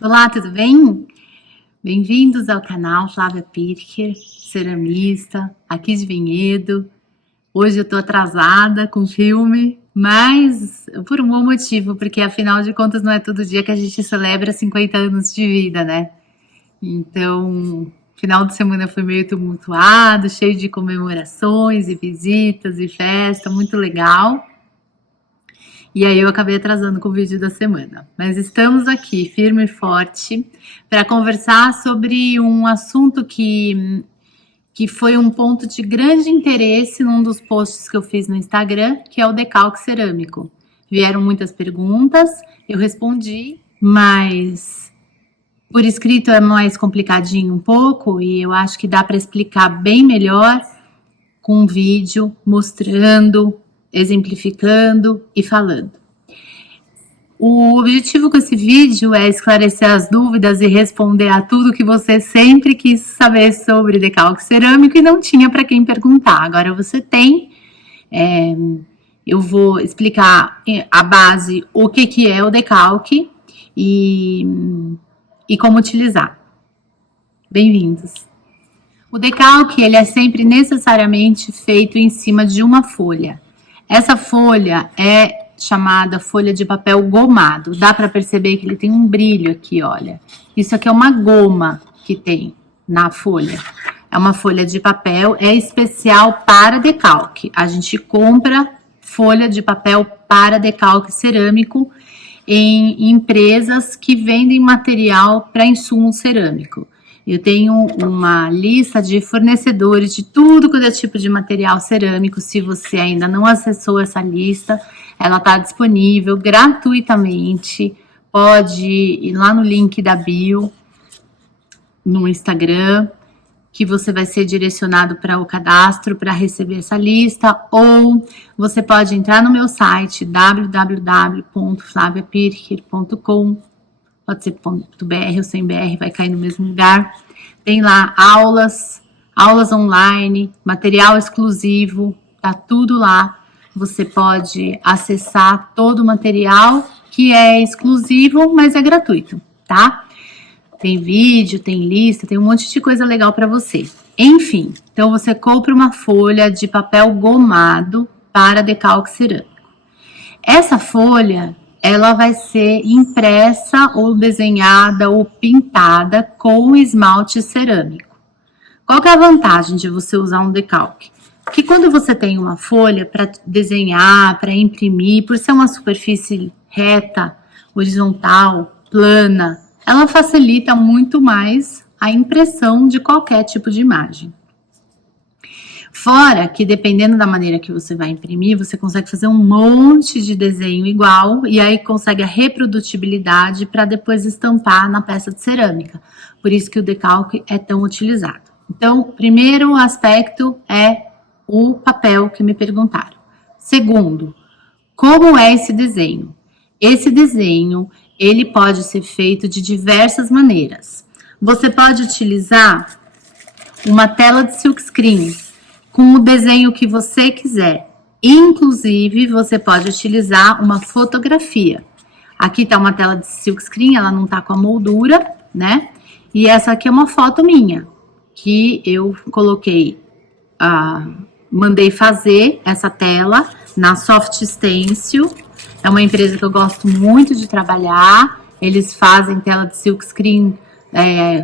Olá, tudo bem? Bem-vindos ao canal Flávia Pirker, ceramista, aqui de Vinhedo. Hoje eu tô atrasada com o filme, mas por um bom motivo, porque afinal de contas não é todo dia que a gente celebra 50 anos de vida, né? Então, final de semana foi meio tumultuado, cheio de comemorações e visitas e festa, muito legal. E aí eu acabei atrasando com o vídeo da semana. Mas estamos aqui, firme e forte, para conversar sobre um assunto que foi um ponto de grande interesse num dos posts que eu fiz no Instagram, que é o decalque cerâmico. Vieram muitas perguntas, eu respondi, mas por escrito é mais complicadinho um pouco e eu acho que dá para explicar bem melhor com um vídeo mostrando, exemplificando e falando. O objetivo com esse vídeo é esclarecer as dúvidas e responder a tudo que você sempre quis saber sobre decalque cerâmico e não tinha para quem perguntar. Agora você tem. Eu vou explicar a base, o que é o decalque e como utilizar. Bem-vindos. O decalque ele é sempre necessariamente feito em cima de uma folha. Essa folha é chamada folha de papel gomado. Dá para perceber que ele tem um brilho aqui, olha. Isso aqui é uma goma que tem na folha. É uma folha de papel, é especial para decalque. A gente compra folha de papel para decalque cerâmico em empresas que vendem material para insumo cerâmico. Eu tenho uma lista de fornecedores de tudo quanto é tipo de material cerâmico. Se você ainda não acessou essa lista, ela está disponível gratuitamente. Pode ir lá no link da bio, no Instagram, que você vai ser direcionado para o cadastro para receber essa lista. Ou você pode entrar no meu site www.flaviapirker.com. Pode ser .br ou sem BR, vai cair no mesmo lugar. Tem lá aulas online, material exclusivo, tá tudo lá. Você pode acessar todo o material que é exclusivo, mas é gratuito, tá? Tem vídeo, tem lista, tem um monte de coisa legal para você. Enfim, então você compra uma folha de papel gomado para decalque cerâmico. Essa folha ela vai ser impressa ou desenhada ou pintada com esmalte cerâmico. Qual que é a vantagem de você usar um decalque? Que quando você tem uma folha para desenhar, para imprimir, por ser uma superfície reta, horizontal, plana, ela facilita muito mais a impressão de qualquer tipo de imagem. Fora que, dependendo da maneira que você vai imprimir, você consegue fazer um monte de desenho igual e aí consegue a reprodutibilidade para depois estampar na peça de cerâmica. Por isso que o decalque é tão utilizado. Então, primeiro aspecto é o papel que me perguntaram. Segundo, como é esse desenho? Esse desenho, ele pode ser feito de diversas maneiras. Você pode utilizar uma tela de silkscreen com o desenho que você quiser. Inclusive, você pode utilizar uma fotografia. Aqui tá uma tela de silkscreen, ela não tá com a moldura, né? E essa aqui é uma foto minha, que eu coloquei, mandei fazer essa tela na Soft Stencil. É uma empresa que eu gosto muito de trabalhar. Eles fazem tela de silkscreen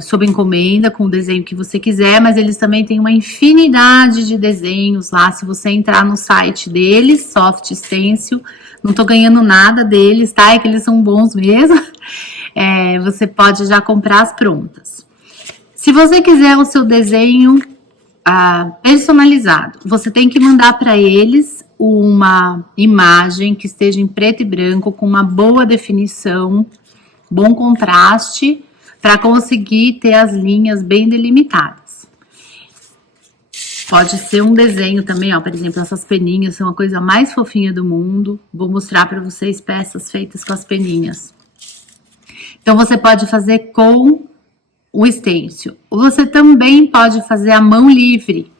sob encomenda, com o desenho que você quiser, mas eles também têm uma infinidade de desenhos lá. Se você entrar no site deles, Soft Stencil, não tô ganhando nada deles, tá? É que eles são bons mesmo. Você pode já comprar as prontas. Se você quiser o seu desenho personalizado, você tem que mandar para eles uma imagem que esteja em preto e branco, com uma boa definição, bom contraste, para conseguir ter as linhas bem delimitadas. Pode ser um desenho também, ó, por exemplo, essas peninhas são a coisa mais fofinha do mundo. Vou mostrar para vocês peças feitas com as peninhas. Então, você pode fazer com o stencil. Você também pode fazer a mão livre.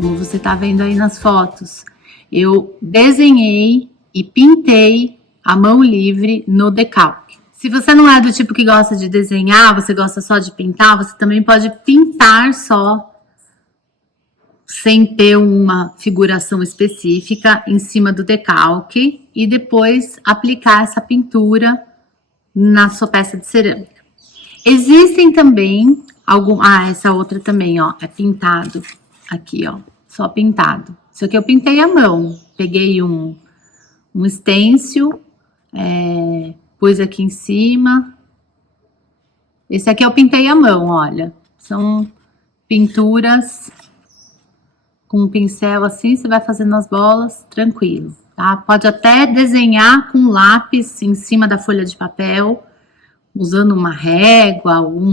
como você tá vendo aí nas fotos. Eu desenhei e pintei à mão livre no decalque. Se você não é do tipo que gosta de desenhar, você gosta só de pintar, você também pode pintar só, sem ter uma figuração específica em cima do decalque e depois aplicar essa pintura na sua peça de cerâmica. Existem também essa outra também, ó, é pintado aqui, ó, só pintado. Isso aqui eu pintei à mão, peguei um stencil, pus aqui em cima. Esse aqui eu pintei à mão, olha, são pinturas com um pincel assim, você vai fazendo as bolas, tranquilo, tá? Pode até desenhar com lápis em cima da folha de papel, usando uma régua, um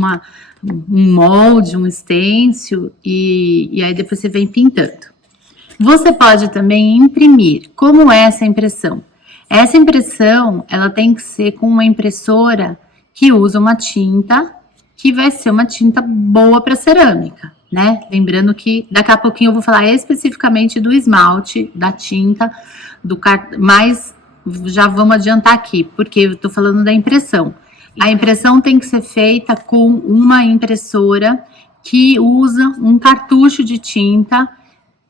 molde, um stencil, e aí depois você vem pintando. Você pode também imprimir. Como é essa impressão? Essa impressão, ela tem que ser com uma impressora que usa uma tinta, que vai ser uma tinta boa para cerâmica, né? Lembrando que daqui a pouquinho eu vou falar especificamente do esmalte, da tinta, mas já vamos adiantar aqui, porque eu tô falando da impressão. A impressão tem que ser feita com uma impressora que usa um cartucho de tinta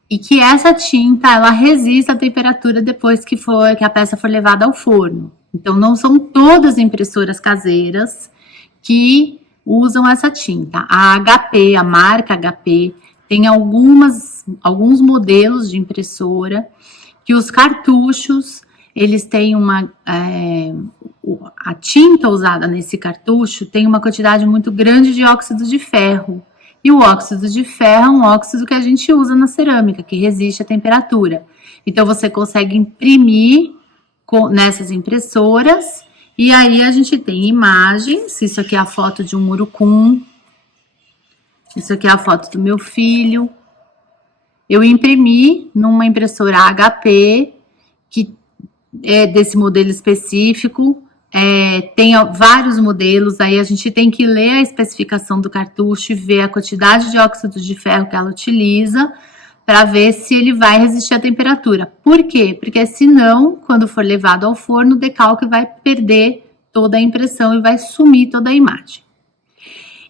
e que essa tinta, ela resista à temperatura depois que a peça for levada ao forno. Então, não são todas impressoras caseiras que usam essa tinta. A HP, a marca HP, tem alguns modelos de impressora que os cartuchos, eles têm a tinta usada nesse cartucho tem uma quantidade muito grande de óxido de ferro. E o óxido de ferro é um óxido que a gente usa na cerâmica, que resiste à temperatura. Então, você consegue imprimir nessas impressoras, e aí a gente tem imagens. Isso aqui é a foto de um urucum. Isso aqui é a foto do meu filho. Eu imprimi numa impressora HP, que é desse modelo específico. Tem vários modelos, aí a gente tem que ler a especificação do cartucho e ver a quantidade de óxido de ferro que ela utiliza para ver se ele vai resistir à temperatura. Por quê? Porque senão, quando for levado ao forno, o decalque vai perder toda a impressão e vai sumir toda a imagem.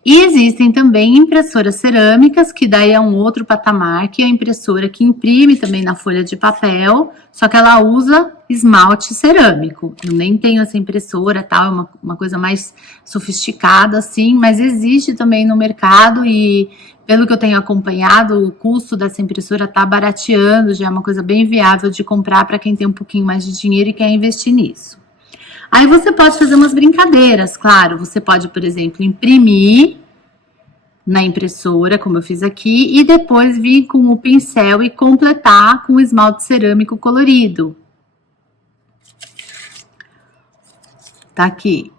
E existem também impressoras cerâmicas, que daí é um outro patamar, que é a impressora que imprime também na folha de papel, só que ela usa esmalte cerâmico. Eu nem tenho essa impressora, tal, é uma coisa mais sofisticada, assim, mas existe também no mercado e, pelo que eu tenho acompanhado, o custo dessa impressora está barateando, já é uma coisa bem viável de comprar para quem tem um pouquinho mais de dinheiro e quer investir nisso. Aí você pode fazer umas brincadeiras, claro. Você pode, por exemplo, imprimir na impressora, como eu fiz aqui, e depois vir com o pincel e completar com o esmalte cerâmico colorido. Tá aqui.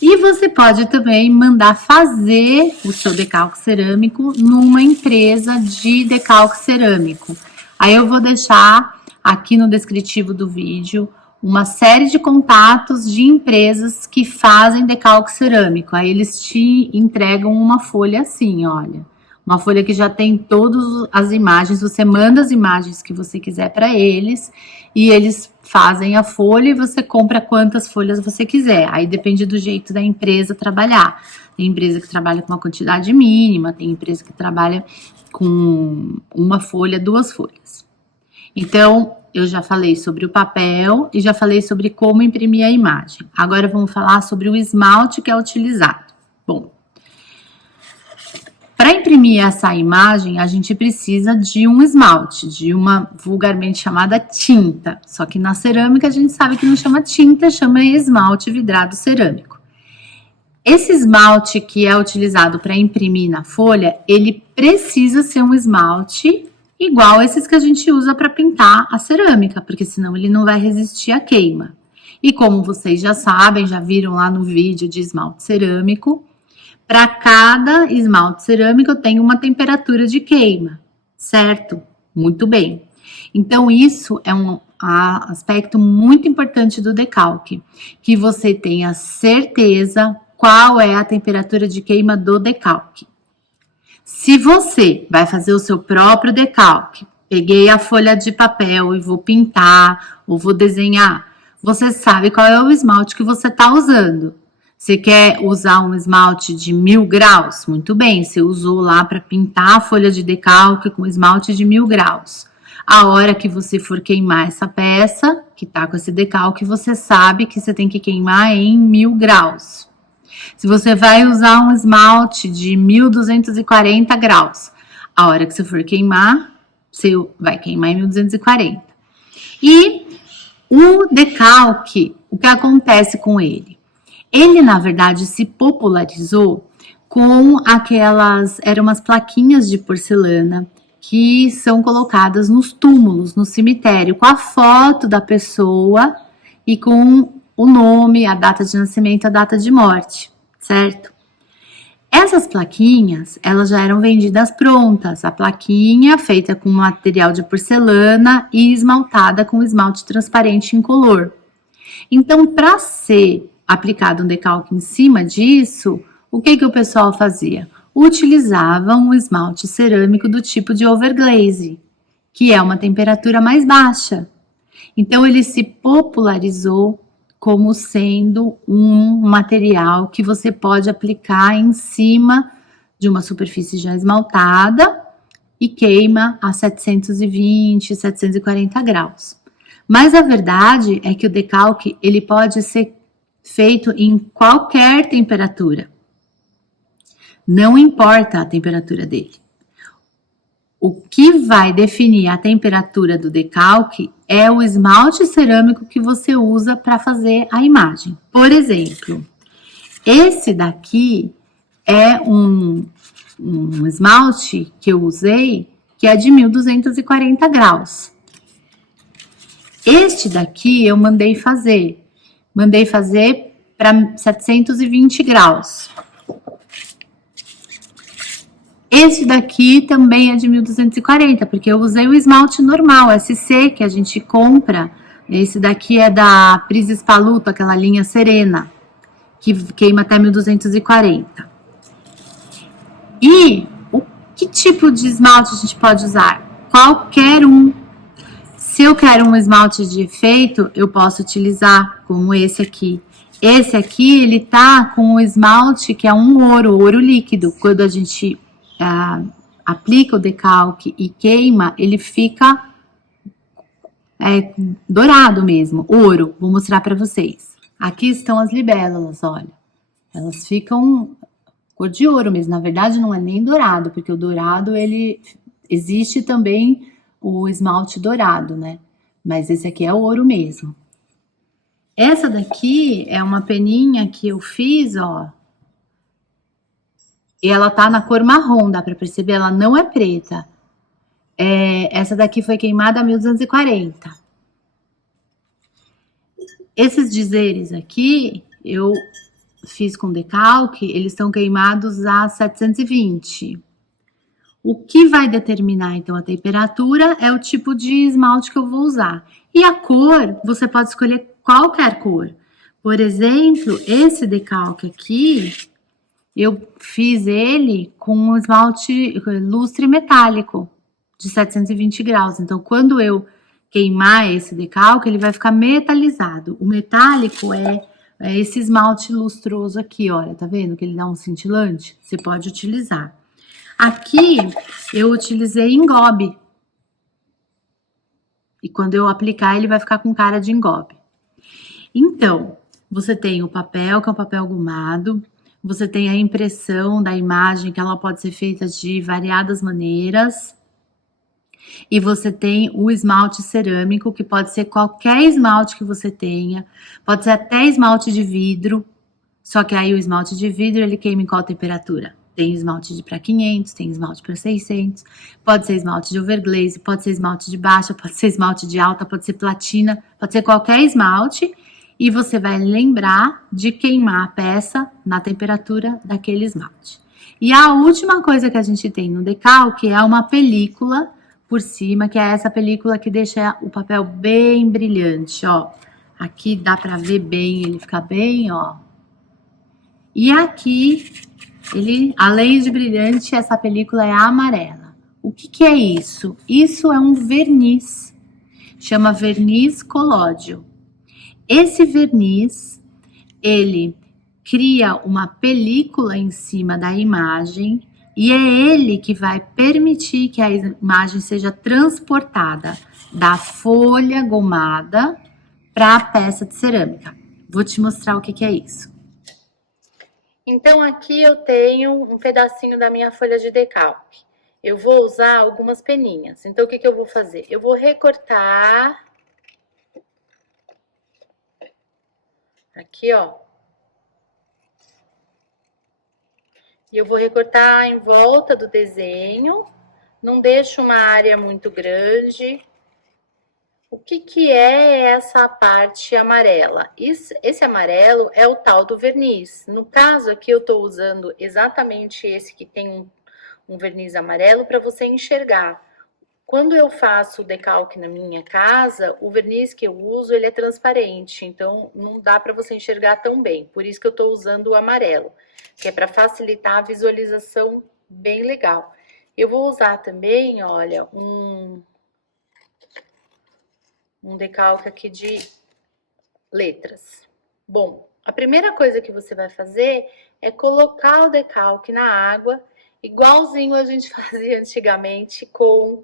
E você pode também mandar fazer o seu decalque cerâmico numa empresa de decalque cerâmico. Aí eu vou deixar aqui no descritivo do vídeo uma série de contatos de empresas que fazem decalque cerâmico. Aí eles te entregam uma folha assim, olha. Uma folha que já tem todas as imagens, você manda as imagens que você quiser para eles e eles fazem a folha e você compra quantas folhas você quiser. Aí depende do jeito da empresa trabalhar. Tem empresa que trabalha com uma quantidade mínima, tem empresa que trabalha com uma folha, 2 folhas. Então, eu já falei sobre o papel e já falei sobre como imprimir a imagem. Agora vamos falar sobre o esmalte que é utilizado. Bom, para imprimir essa imagem, a gente precisa de um esmalte, de uma vulgarmente chamada tinta. Só que na cerâmica a gente sabe que não chama tinta, chama esmalte vidrado cerâmico. Esse esmalte que é utilizado para imprimir na folha, ele precisa ser um esmalte igual esses que a gente usa para pintar a cerâmica, porque senão ele não vai resistir à queima. E como vocês já sabem, já viram lá no vídeo de esmalte cerâmico, para cada esmalte cerâmico tem uma temperatura de queima, certo? Muito bem. Então, isso é um aspecto muito importante do decalque, que você tenha certeza qual é a temperatura de queima do decalque. Se você vai fazer o seu próprio decalque, peguei a folha de papel e vou pintar ou vou desenhar, você sabe qual é o esmalte que você está usando. Você quer usar um esmalte de 1000 graus? Muito bem, você usou lá para pintar a folha de decalque com esmalte de 1000 graus. A hora que você for queimar essa peça, que tá com esse decalque, você sabe que você tem que queimar em 1000 graus. Se você vai usar um esmalte de 1240 graus, a hora que você for queimar, você vai queimar em 1240. E o decalque, o que acontece com ele? Ele, na verdade, se popularizou com eram umas plaquinhas de porcelana que são colocadas nos túmulos, no cemitério, com a foto da pessoa e com o nome, a data de nascimento, a data de morte, certo? Essas plaquinhas, elas já eram vendidas prontas, a plaquinha feita com material de porcelana e esmaltada com esmalte transparente incolor. Então, para ser aplicado um decalque em cima disso, o que o pessoal fazia? Utilizava um esmalte cerâmico do tipo de overglaze, que é uma temperatura mais baixa. Então, ele se popularizou como sendo um material que você pode aplicar em cima de uma superfície já esmaltada e queima a 720, 740 graus. Mas a verdade é que o decalque ele pode ser feito em qualquer temperatura. Não importa a temperatura dele. O que vai definir a temperatura do decalque é o esmalte cerâmico que você usa para fazer a imagem. Por exemplo, esse daqui é um esmalte que eu usei que é de 1240 graus. Este daqui eu mandei fazer para 720 graus. Esse daqui também é de 1240, porque eu usei o esmalte normal, SC, que a gente compra. Esse daqui é da Prises Paluto, aquela linha Serena, que queima até 1240. E que tipo de esmalte a gente pode usar? Qualquer um. Se eu quero um esmalte de efeito, eu posso utilizar como esse aqui. Esse aqui, ele tá com um esmalte que é um ouro líquido. Quando a gente aplica o decalque e queima, ele fica dourado mesmo, ouro. Vou mostrar para vocês. Aqui estão as libélulas, olha. Elas ficam cor de ouro mesmo. Na verdade, não é nem dourado, porque o dourado, ele existe também o esmalte dourado, né? Mas esse aqui é o ouro mesmo. Essa daqui é uma peninha que eu fiz, ó. E ela tá na cor marrom, dá pra perceber? Ela não é preta. Essa daqui foi queimada a 1240. Esses dizeres aqui, eu fiz com decalque, eles estão queimados a 720. O que vai determinar, então, a temperatura é o tipo de esmalte que eu vou usar. E a cor, você pode escolher qualquer cor. Por exemplo, esse decalque aqui, eu fiz ele com um esmalte lustre metálico de 720 graus. Então, quando eu queimar esse decalque, ele vai ficar metalizado. O metálico é esse esmalte lustroso aqui, olha, tá vendo que ele dá um cintilante? Você pode utilizar. Aqui, eu utilizei engobe. E quando eu aplicar, ele vai ficar com cara de engobe. Então, você tem o papel, que é um papel gomado. Você tem a impressão da imagem, que ela pode ser feita de variadas maneiras. E você tem o esmalte cerâmico, que pode ser qualquer esmalte que você tenha. Pode ser até esmalte de vidro. Só que aí o esmalte de vidro, ele queima em qual temperatura? Tem esmalte para 500, tem esmalte para 600. Pode ser esmalte de overglaze, pode ser esmalte de baixa, pode ser esmalte de alta, pode ser platina. Pode ser qualquer esmalte. E você vai lembrar de queimar a peça na temperatura daquele esmalte. E a última coisa que a gente tem no decalque é uma película por cima, que é essa película que deixa o papel bem brilhante, ó. Aqui dá pra ver bem, ele fica bem, ó. E aqui Ele, além de brilhante, essa película é amarela. O que é isso? Isso é um verniz, chama verniz colódio. Esse verniz, ele cria uma película em cima da imagem e é ele que vai permitir que a imagem seja transportada da folha gomada para a peça de cerâmica. Vou te mostrar o que é isso. Então aqui eu tenho um pedacinho da minha folha de decalque. Eu vou usar algumas peninhas. Então o que eu vou fazer? Eu vou recortar aqui, ó. E eu vou recortar em volta do desenho. Não deixo uma área muito grande. O que é essa parte amarela? Esse amarelo é o tal do verniz. No caso aqui eu estou usando exatamente esse que tem um verniz amarelo para você enxergar. Quando eu faço o decalque na minha casa, o verniz que eu uso ele é transparente, então não dá para você enxergar tão bem. Por isso que eu estou usando o amarelo, que é para facilitar a visualização bem legal. Eu vou usar também, olha, um decalque aqui de letras. Bom, a primeira coisa que você vai fazer é colocar o decalque na água, igualzinho a gente fazia antigamente com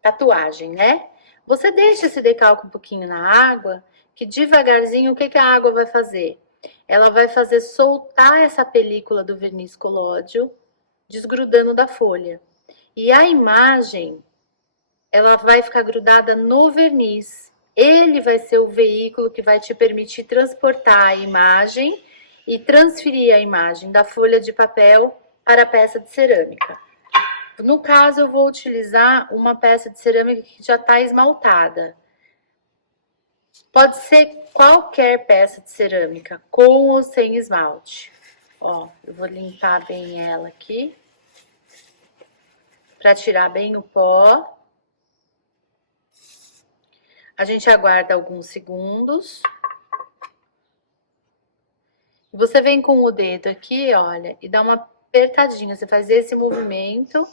tatuagem, né? Você deixa esse decalque um pouquinho na água, que devagarzinho, o que a água vai fazer? Ela vai fazer soltar essa película do verniz colódio, desgrudando da folha. E a imagem, ela vai ficar grudada no verniz. Ele vai ser o veículo que vai te permitir transportar a imagem e transferir a imagem da folha de papel para a peça de cerâmica. No caso, eu vou utilizar uma peça de cerâmica que já está esmaltada. Pode ser qualquer peça de cerâmica, com ou sem esmalte. Ó, eu vou limpar bem ela aqui, para tirar bem o pó. A gente aguarda alguns segundos. Você vem com o dedo aqui, olha, e dá uma apertadinha. Você faz esse movimento.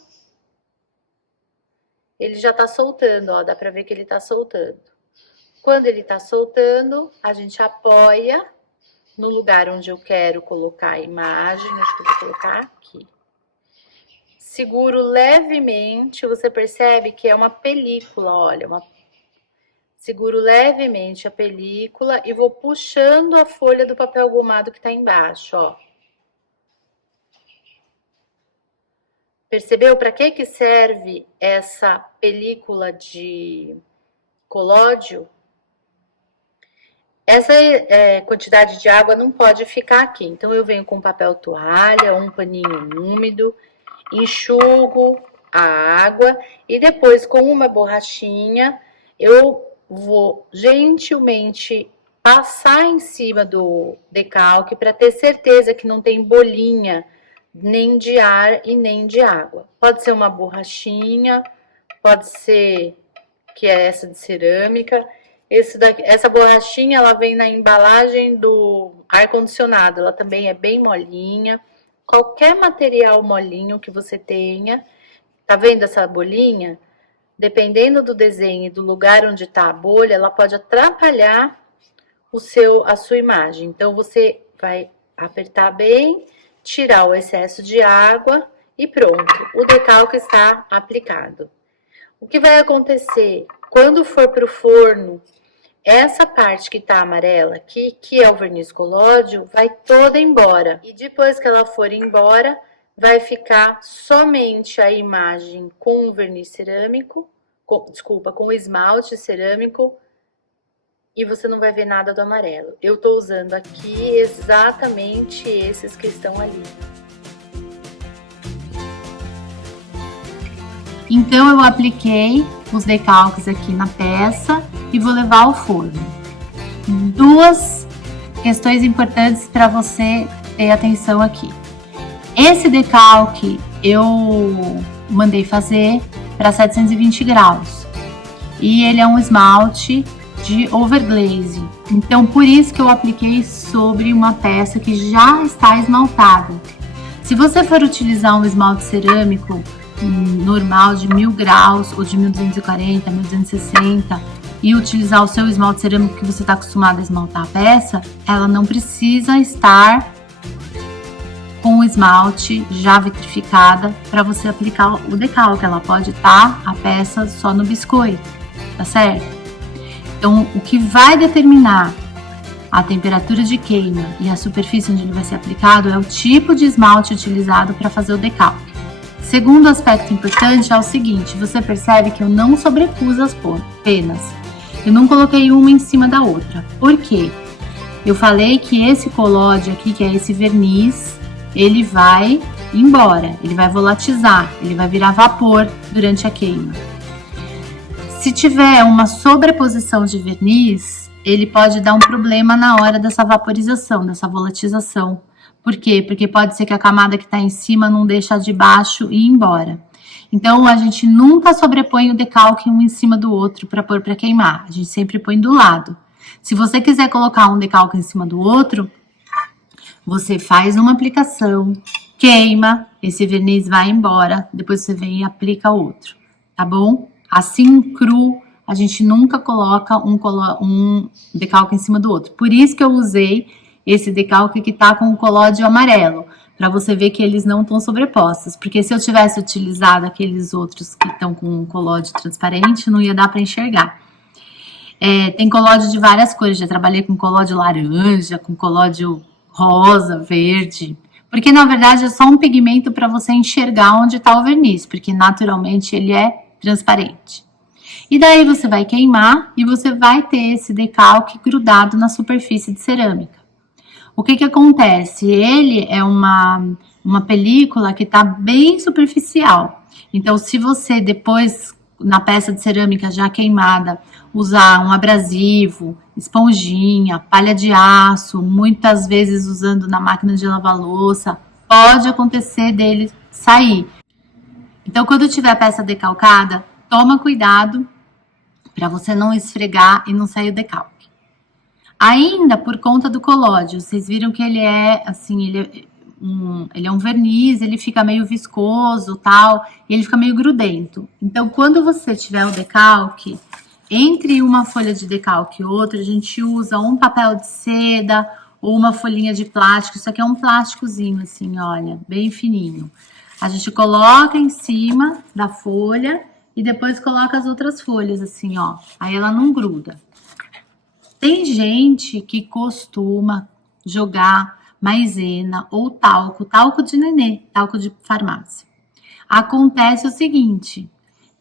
Ele já tá soltando, ó, dá pra ver que ele tá soltando. Quando ele tá soltando, a gente apoia no lugar onde eu quero colocar a imagem. Acho que eu vou colocar aqui. Seguro levemente, você percebe que é uma película, olha, seguro levemente a película e vou puxando a folha do papel gomado que tá embaixo, ó. Percebeu para que serve essa película de colódio? Essa quantidade de água não pode ficar aqui. Então, eu venho com papel toalha, um paninho úmido, enxugo a água e depois, com uma borrachinha, eu vou gentilmente passar em cima do decalque para ter certeza que não tem bolinha nem de ar e nem de água. Pode ser uma borrachinha, pode ser que é essa de cerâmica. Essa borrachinha, ela vem na embalagem do ar-condicionado, ela também é bem molinha. Qualquer material molinho que você tenha, tá vendo essa bolinha? Dependendo do desenho e do lugar onde tá a bolha, ela pode atrapalhar a sua imagem. Então, você vai apertar bem, tirar o excesso de água e pronto, o decalque está aplicado. O que vai acontecer? Quando for para o forno, essa parte que está amarela aqui, que é o verniz colódio, vai toda embora. E depois que ela for embora, vai ficar somente a imagem com o verniz cerâmico, com o esmalte cerâmico, e você não vai ver nada do amarelo. Eu tô usando aqui exatamente esses que estão ali. Então, eu apliquei os decalques aqui na peça e vou levar ao forno. Duas questões importantes para você ter atenção aqui. Esse decalque eu mandei fazer para 720 graus. E ele é um esmalte de overglaze. Então, por isso que eu apliquei sobre uma peça que já está esmaltada. Se você for utilizar um esmalte cerâmico normal de 1000 graus ou de 1240, 1260 e utilizar o seu esmalte cerâmico que você está acostumado a esmaltar a peça, ela não precisa estar com o esmalte já vitrificada para você aplicar o decalque. Ela pode estar a peça só no biscoito, tá certo? Então, o que vai determinar a temperatura de queima e a superfície onde ele vai ser aplicado é o tipo de esmalte utilizado para fazer o decalque. Segundo aspecto importante é o seguinte: você percebe que eu não sobrepus as penas. Eu não coloquei uma em cima da outra. Por quê? Eu falei que esse colóide aqui, que é esse verniz, ele vai embora, ele vai volatilizar, ele vai virar vapor durante a queima. Se tiver uma sobreposição de verniz, ele pode dar um problema na hora dessa vaporização, dessa volatilização. Por quê? Porque pode ser que a camada que está em cima não deixe a de baixo ir embora. Então, a gente nunca sobrepõe o decalque um em cima do outro para pôr para queimar. A gente sempre põe do lado. Se você quiser colocar um decalque em cima do outro, você faz uma aplicação, queima, esse verniz vai embora, depois você vem e aplica outro, tá bom? Assim, cru, a gente nunca coloca um decalque em cima do outro. Por isso que eu usei esse decalque que tá com o colóide amarelo, para você ver que eles não estão sobrepostos. Porque se eu tivesse utilizado aqueles outros que estão com um colóide transparente, não ia dar para enxergar. Tem colóide de várias cores, já trabalhei com colóide laranja, com colóide rosa, verde. Porque na verdade é só um pigmento para você enxergar onde está o verniz, porque naturalmente ele é transparente. E daí você vai queimar e você vai ter esse decalque grudado na superfície de cerâmica. O que acontece? Ele é uma película que está bem superficial. Então, se você depois, na peça de cerâmica já queimada, usar um abrasivo, esponjinha, palha de aço, muitas vezes usando na máquina de lavar louça, pode acontecer dele sair. Então, quando tiver a peça decalcada, toma cuidado para você não esfregar e não sair o decalque. Ainda por conta do colóide, vocês viram que ele é assim, ele é um verniz, ele fica meio viscoso, tal, e ele fica meio grudento. Então, quando você tiver o decalque, entre uma folha de decalque e outra, a gente usa um papel de seda ou uma folhinha de plástico. Isso aqui é um plásticozinho assim, olha, bem fininho. A gente coloca em cima da folha e depois coloca as outras folhas assim, ó. Aí ela não gruda. Tem gente que costuma jogar maisena ou talco de nenê, talco de farmácia. Acontece o seguinte,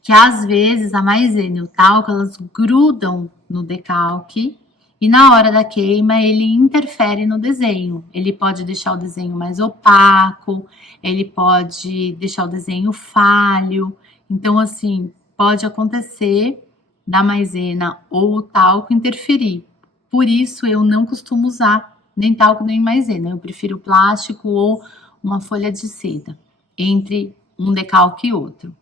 que às vezes a maisena e o talco, elas grudam no decalque e na hora da queima ele interfere no desenho. Ele pode deixar o desenho mais opaco, ele pode deixar o desenho falho. Então, assim, pode acontecer da maisena ou o talco interferir. Por isso, eu não costumo usar nem talco nem maisena. Eu prefiro plástico ou uma folha de seda entre um decalque e outro.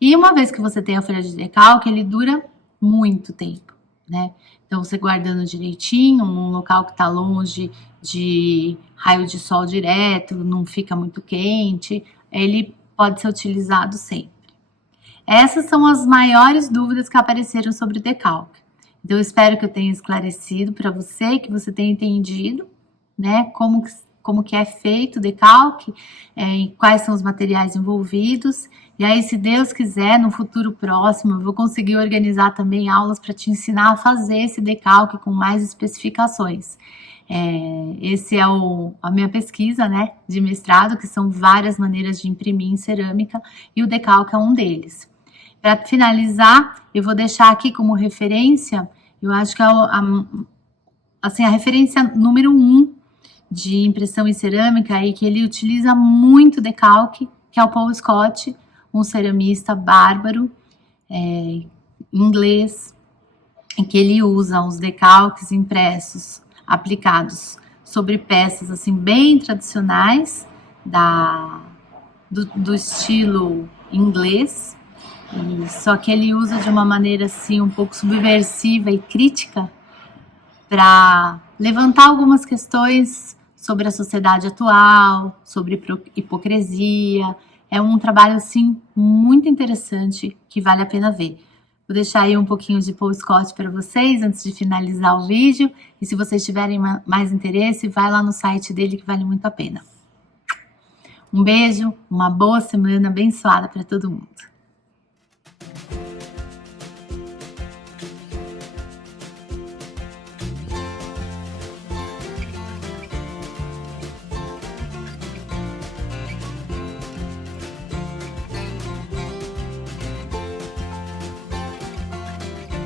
E uma vez que você tem a folha de decalque, ele dura muito tempo, né? Então, você guardando direitinho, num local que está longe de raio de sol direto, não fica muito quente, ele pode ser utilizado sempre. Essas são as maiores dúvidas que apareceram sobre o decalque. Então, eu espero que eu tenha esclarecido para você, que você tenha entendido, né, como que é feito o decalque, quais são os materiais envolvidos. E aí, se Deus quiser, no futuro próximo, eu vou conseguir organizar também aulas para te ensinar a fazer esse decalque com mais especificações. Esse é a minha pesquisa, né, de mestrado, que são várias maneiras de imprimir em cerâmica, e o decalque é um deles. Para finalizar, eu vou deixar aqui como referência, eu acho que é a referência número 1 de impressão em cerâmica e que ele utiliza muito decalque, que é o Paul Scott, um ceramista bárbaro, inglês, em que ele usa os decalques impressos, aplicados sobre peças assim bem tradicionais do estilo inglês. Só que ele usa de uma maneira assim um pouco subversiva e crítica para levantar algumas questões sobre a sociedade atual, sobre hipocrisia. É um trabalho, assim, muito interessante que vale a pena ver. Vou deixar aí um pouquinho de Paul Scott para vocês antes de finalizar o vídeo. E se vocês tiverem mais interesse, vai lá no site dele que vale muito a pena. Um beijo, uma boa semana abençoada para todo mundo.